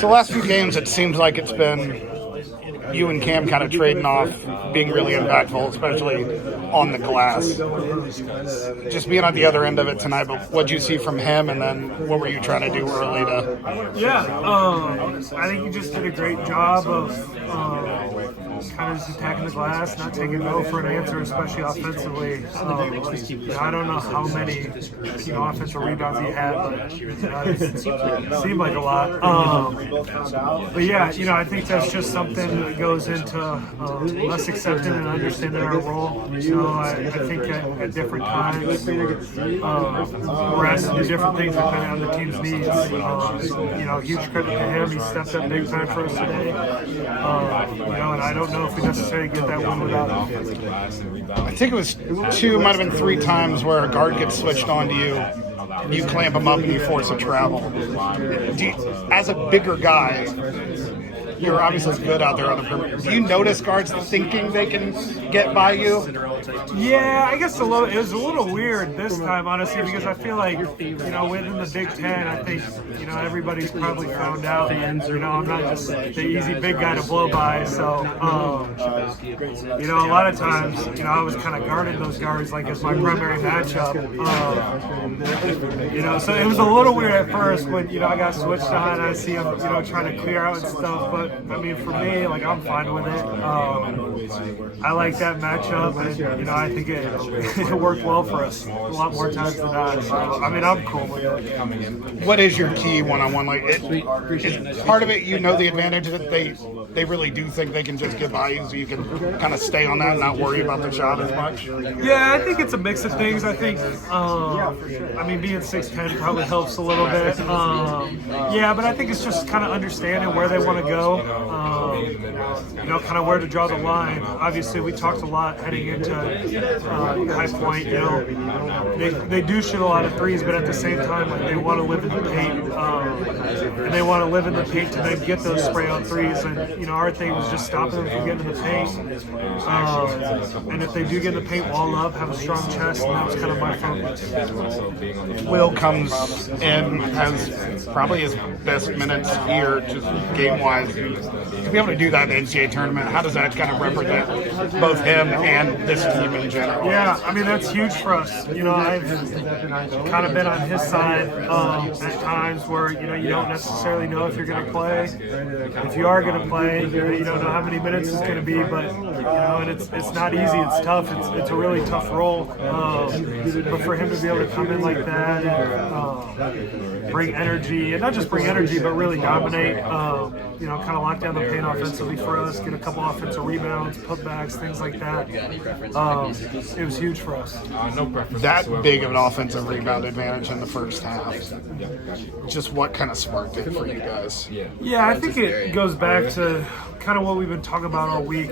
So the last few games, it seems like it's been you and Cam kind of trading off, being really impactful, especially on the glass. Just being on the other end of it tonight, but what did you see from him, and then what were you trying to do early to? Yeah, I think he just did a great job of kind of just attacking the glass, not taking no for an answer, especially offensively. I don't know how many offensive rebounds he had, but it seemed like a lot. But yeah, I think that's just something that goes into us accepting and understanding our role. I think at different times we're asked to do different things depending on the team's needs. Huge credit to him. He stepped up big time for us today. And I don't know if we necessarily get that win without him. I think it was two, might have been three times where a guard gets switched on to you. You clamp him up and you force a travel. As a bigger guy, you're obviously good out there on the perimeter. Do you notice guards thinking they can get by you? Yeah, I guess it was a little weird this time, honestly, because I feel like, within the Big Ten, I think, everybody's probably found out, I'm not just the easy big guy to blow by. So, a lot of times, I was kind of guarding those guards like as my primary matchup. So it was a little weird at first when, I got switched on and I see him, trying to clear out and stuff. But, for me, I'm fine with it. I like that matchup, and, I think it worked well for us a lot more times than not. So, I'm cool with it. What is your key one-on-one? Is part of it, the advantage that they really do think they can just get by you, so you can kind of stay on that and not worry about the shot as much? Yeah, I think it's a mix of things. I think, being 6'10" probably helps a little bit. But I think it's just kind of understanding where they want to go, kind of where to draw the line. Obviously, we talked a lot heading into High Point. They do shoot a lot of threes, but at the same time, they want to live in the paint, and they want to live in the paint to then get those spray-on threes. And our thing was just stopping them from getting in the paint. And if they do get in the paint, wall up, have a strong chest, and that was kind of my focus. Will comes in, has probably his best minutes here, just game-wise. To be able to do that in the NCAA Tournament, how does that kind of represent both him and this team in general? Yeah, that's huge for us. I've kind of been on his side at times where, you don't necessarily know if you're going to play. If you are going to play, you don't know how many minutes it's going to be, but, and it's not easy. It's tough. It's a really tough role. But for him to be able to come in like that and bring energy, and not just bring energy, but really dominate, kind of lock down the paint offensively for us, get a couple offensive rebounds, putbacks, things like that. It was huge for us. That big of an offensive rebound advantage in the first half. Just what kind of sparked it for you guys? Yeah, I think it goes back to kind of what we've been talking about all week.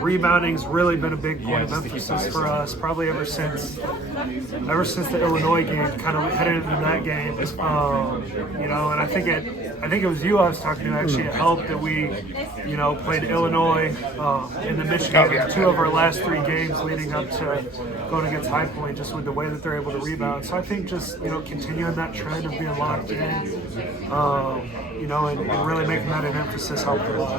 Rebounding's really been a big point of emphasis for us, probably ever since the Illinois game, kind of headed into that game. And I think it was you I was talking to. Actually, it helped that we, played Illinois in the Michigan, two of our last three games leading up to going against High Point, just with the way that they're able to rebound. So I think just continuing that trend of being locked in, and really making that an emphasis helped a lot.